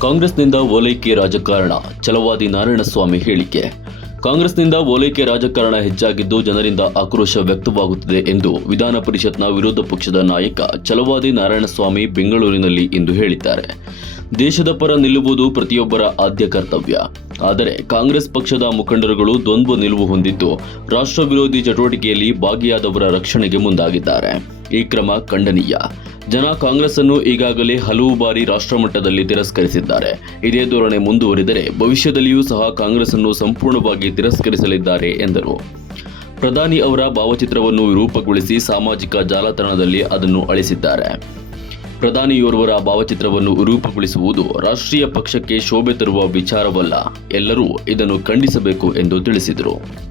ಕಾಂಗ್ರೆಸ್ನಿಂದ ಓಲೈಕೆ ರಾಜಕಾರಣ ಚಲವಾದಿ ನಾರಾಯಣಸ್ವಾಮಿ ಹೇಳಿಕೆ. ಕಾಂಗ್ರೆಸ್ನಿಂದ ಓಲೈಕೆ ರಾಜಕಾರಣ ಹೆಚ್ಚಾಗಿದ್ದು ಜನರಿಂದ ಆಕ್ರೋಶ ವ್ಯಕ್ತವಾಗುತ್ತಿದೆ ಎಂದು ವಿಧಾನ ಪರಿಷತ್ನ ವಿರೋಧ ಪಕ್ಷದ ನಾಯಕ ಚಲವಾದಿ ನಾರಾಯಣಸ್ವಾಮಿ ಬೆಂಗಳೂರಿನಲ್ಲಿ ಇಂದು ಹೇಳಿದ್ದಾರೆ. ದೇಶದ ಪರ ನಿಲ್ಲುವುದು ಪ್ರತಿಯೊಬ್ಬರ ಆದ್ಯ ಕರ್ತವ್ಯ. ಆದರೆ ಕಾಂಗ್ರೆಸ್ ಪಕ್ಷದ ಮುಖಂಡರುಗಳು ದ್ವಂದ್ವ ನಿಲುವು ಹೊಂದಿದ್ದು ರಾಷ್ಟ್ರ ವಿರೋಧಿ ಚಟುವಟಿಕೆಯಲ್ಲಿ ಭಾಗಿಯಾದವರ ರಕ್ಷಣೆಗೆ ಮುಂದಾಗಿದ್ದಾರೆ. ಈ ಕ್ರಮ ಖಂಡನೀಯ. ಜನ ಕಾಂಗ್ರೆಸ್ ಅನ್ನು ಈಗಾಗಲೇ ಹಲವು ಬಾರಿ ರಾಷ್ಟ್ರಮಟ್ಟದಲ್ಲಿ ತಿರಸ್ಕರಿಸಿದ್ದಾರೆ. ಇದೇ ಧೋರಣೆ ಮುಂದುವರಿದರೆ ಭವಿಷ್ಯದಲ್ಲಿಯೂ ಸಹ ಕಾಂಗ್ರೆಸ್ ಅನ್ನು ಸಂಪೂರ್ಣವಾಗಿ ತಿರಸ್ಕರಿಸಲಿದ್ದಾರೆ ಎಂದರು. ಪ್ರಧಾನಿ ಅವರ ಭಾವಚಿತ್ರವನ್ನು ವಿರೂಪಗೊಳಿಸಿ ಸಾಮಾಜಿಕ ಜಾಲತಾಣದಲ್ಲಿ ಅದನ್ನು ಅಳಿಸಿದ್ದಾರೆ. ಪ್ರಧಾನಿಯೋರ್ವರ ಭಾವಚಿತ್ರವನ್ನು ವಿರೂಪಗೊಳಿಸುವುದು ರಾಷ್ಟ್ರೀಯ ಪಕ್ಷಕ್ಕೆ ಶೋಭೆ ತರುವ ವಿಚಾರವಲ್ಲ. ಎಲ್ಲರೂ ಇದನ್ನು ಖಂಡಿಸಬೇಕು ಎಂದು ತಿಳಿಸಿದರು.